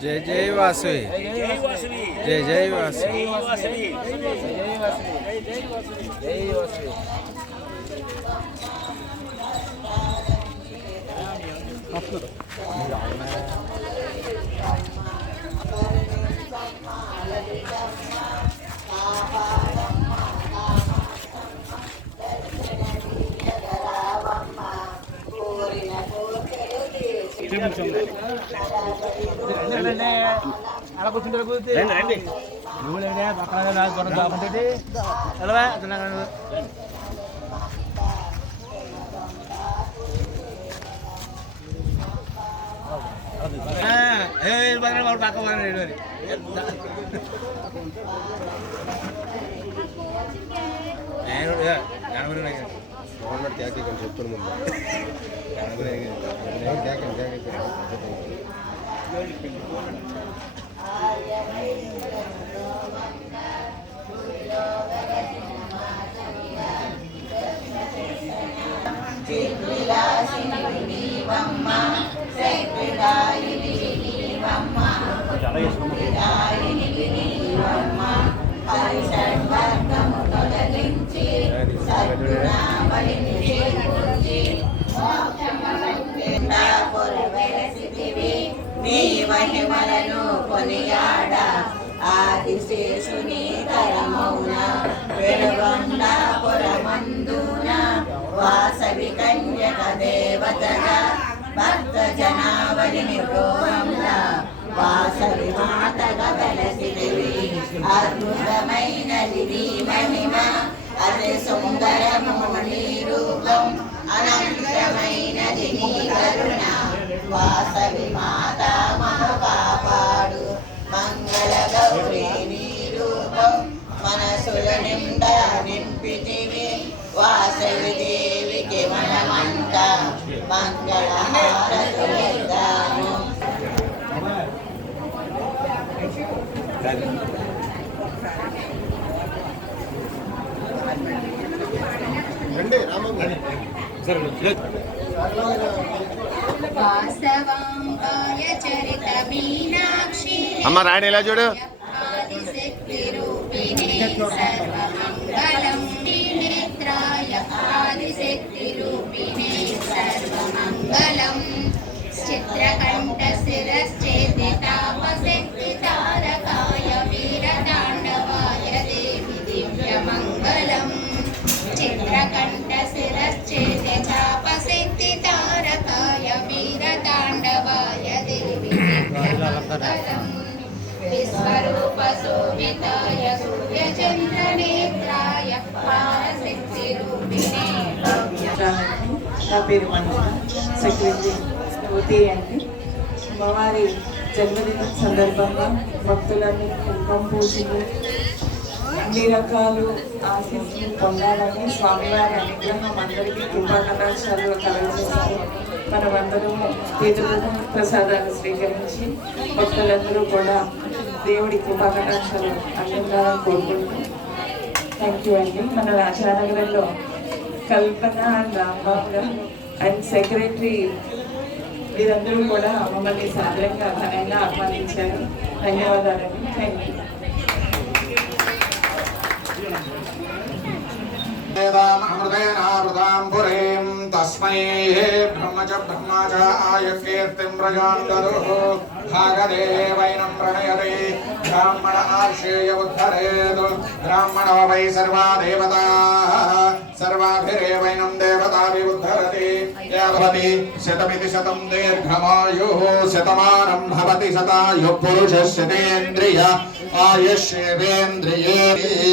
जय जय वासवी जय जय वासवी అలా కూర్చుంటే రండి నువ్వు పక్కన ఎలా చెప్తున్నా నీ మహిమలను కొనియాడ ఆదిశేషుని తరమౌన వెలుగొండ పురమందున వాసవి కన్యక దేవతగా భక్త జనావళిని ప్రోహంన వాసవి మాతగా వెలసిదివి అద్భుతమైనది నీ మహిమ అతి సుందరము నీ రూపం అనంతమైనది నీ కరుణ వాసవి మాత మను కాపాడు మంగళ గౌరీ నీ రూపం మనసుల నిండా నింపితివి వాసవి దేవికి మనమంతా మంగళ హారతులిద్దాము. అమ్మ రాణి ఎలా చూడు చిత్రకంఠ శిరశ్చేతి తాపశక్తి తారకాయ వీరతాండవాయ దేవి దివ్యమంగళం చిత్రకంఠ శిరశ్చేతి తాపశక్తి తారకాయ వీరతాండవాయ దేవి దివ్యమంగళం విశ్వరూప శోభితాయ సూర్యచంద్రనేత్రాయ పరాశక్తి రూపిణే. నా పేరు మంజు, సెక్రటరీ యువతి అండి. అమ్మవారి జన్మదినం సందర్భంగా భక్తులని కుంకుమ పూజలు అన్ని రకాలు ఆశీస్సులు పొందాలని స్వామివారి అనుగ్రహం అందరికీ కృపాకటాక్షాలు కలగజేశారు. మనమందరము తీర్థ ప్రసాదాలు స్వీకరించి భక్తులందరూ కూడా దేవుడి కృపాకటాక్షాలు అందించాలని కోరుకుంటూ థ్యాంక్ యూ అండి. మన రాజానగరంలో కల్పన అండ్ రాంబాబు అండ్ సెక్రటరీ వీరందరూ కూడా మమ్మల్ని సాదరంగా ఘనంగా ఆహ్వానించారు. ధన్యవాదాలండి. Thank you. तस्मै ब्रह्म च आयुकीर्तिं प्रजान्तरुः भागदेवैनं प्रणयते ब्राह्मण आर्षेय उद्धरेत् ब्राह्मणो वै सर्वा देवताः सर्वाभिरेवैनं देवताभिरुद्धरति यावति शतमिति शतं दीर्घमायुः शतमानं भवति शतायुः पुरुषस्यतेन्द्रिय आयुष्येवेन्द्रिये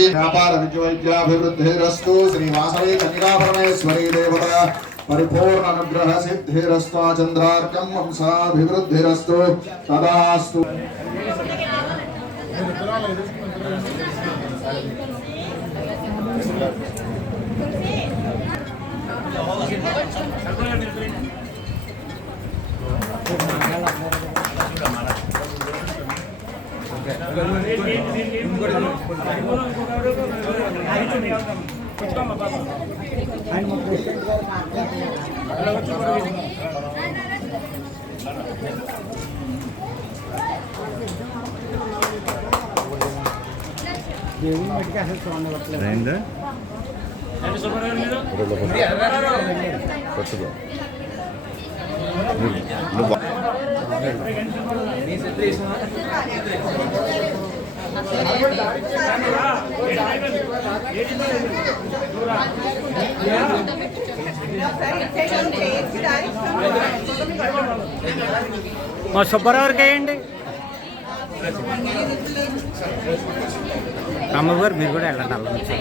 व्यापार विद्याभिवृद्धिरस्तु। श्री वासवी कन्या परमेश्वरी देवता పరిపూర్ణ అనుగ్రహ సిద్ధిరస్తు చంద్రార్కం వంశాభివృద్ధిరస్తు తదాస్తు. మా సుబ్బారావు వేయండి. అమ్మగారు మీరు కూడా వెళ్ళండి. అల్ల నుంచి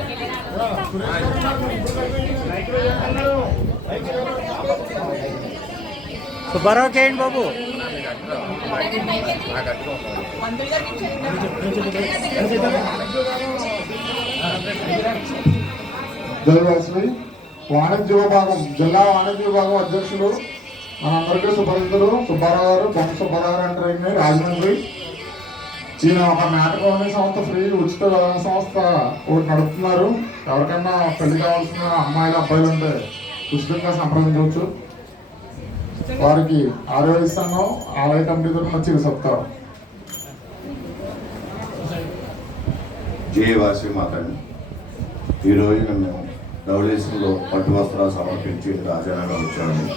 సుబ్బారావుకి వేయండి బాబు. జయవాసవి వాణిజ్య విభాగం జిల్లా వాణిజ్య విభాగం అధ్యక్షులు మనందరికీ సుపరిచితులు సుబ్బారావు గారు, బొమ్మ సుబ్బారావు అంటారండి, రాజమండ్రి. ఈయన ఒక మ్యాట్రిమోనీ సంస్థ ఫ్రీ ఉచిత వివాహ సంస్థ ఒకటి నడుపుతున్నారు. ఎవరికైనా పెళ్లి కావాల్సిన అమ్మాయిలు అబ్బాయిలు ఉంటే ఉచితంగా సంప్రదించవచ్చు. వారికి ఆరోగ్య సంఘం ఆలయ కమిటీ తరఫున చికిత్సస్తారు. జయవాసవి మాతండి. ఈ రోజున మేము ధవళేశ్వరంలో పట్టు వస్త్రాలు సమర్పించి రాజానగర్ వచ్చామండి.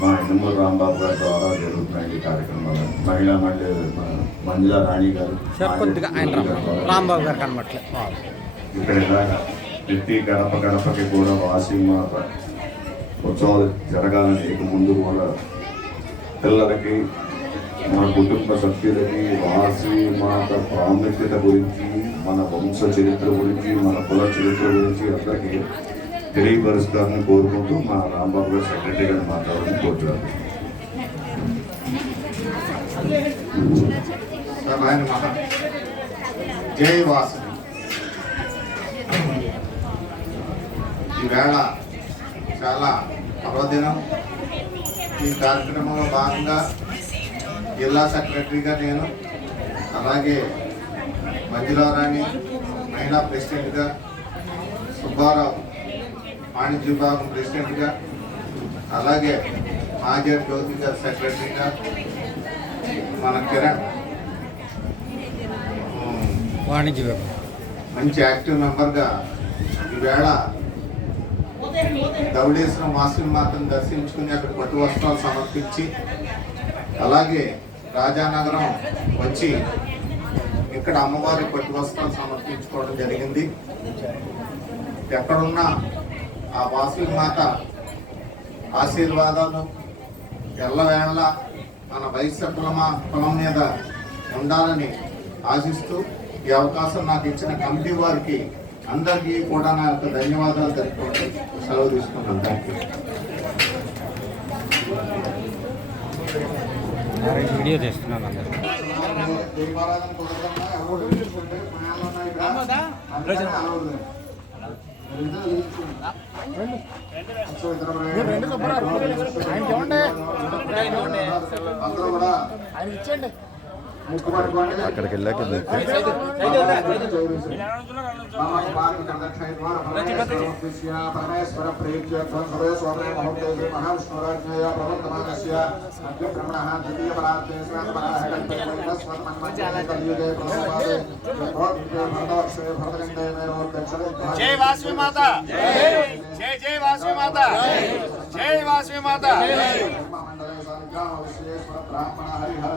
మా ఎన్నమూరు రాంబాబు గారి ద్వారా జరుగుతున్నాయి ఈ కార్యక్రమాలు. మహిళా మంజుల రాణి గారు రాంబాబు గారు కనబట్లే. ఇక్కడ ఇలాగా ప్రతి గడప గడపకి కూడా వాసవి మాత ఉత్సవాలు జరగాలని ముందు కూడా పిల్లలకి, మన కుటుంబ సభ్యులకి వాసవి మాత ప్రాముఖ్యత గురించి, మన వంశ చరిత్ర గురించి, మన కుల చరిత్ర గురించి అందరికీ తెలియపరుస్తారని కోరుకుంటూ మా రాంబాబు గారు సెక్రటరీ గారిని మాట్లాడాలని కోరుతున్నాను. జై వాసవి. ఈవేళ చాలా పర్వదినం. ఈ కార్యక్రమంలో భాగంగా జిల్లా సెక్రటరీగా నేను, అలాగే మంజులారాణి మహిళా ప్రెసిడెంట్గా, సుబ్బారావు వాణిజ్య విభాగం ప్రెసిడెంట్గా, అలాగే మాజీ జ్యోతి గారు సెక్రటరీగా, మన కిరణ్ వాణిజ్య విభాగం మంచి యాక్టివ్ మెంబర్గా ఈవేళ ధవళేశ్వరం వాసవి మాతను దర్శించుకుని అక్కడ పట్టు వస్త్రాలు సమర్పించి, అలాగే రాజానగరం వచ్చి ఇక్కడ అమ్మవారి పట్టు వస్త్రాలు సమర్పించుకోవడం జరిగింది. ఎక్కడున్నా ఆ వాసవి మాత ఆశీర్వాదాలు ఎల్లవేళ మన వైశ్య కులం మీద ఉండాలని ఆశిస్తూ ఈ అవకాశం నాకు ఇచ్చిన కమిటీ వారికి అందరికీ కూడా నా యొక్క ధన్యవాదాలు తెలుపుకుంటూ సెలవు తీసుకున్నాను. Thank you. వీడియో చేస్తున్నాను అందరూ. అక్కడికి వెళ్ళాక జై వాసవి మాత, జై జై వాసవి మాత, జై వాసవి మాత. బ్రాహ్మణ హరిహర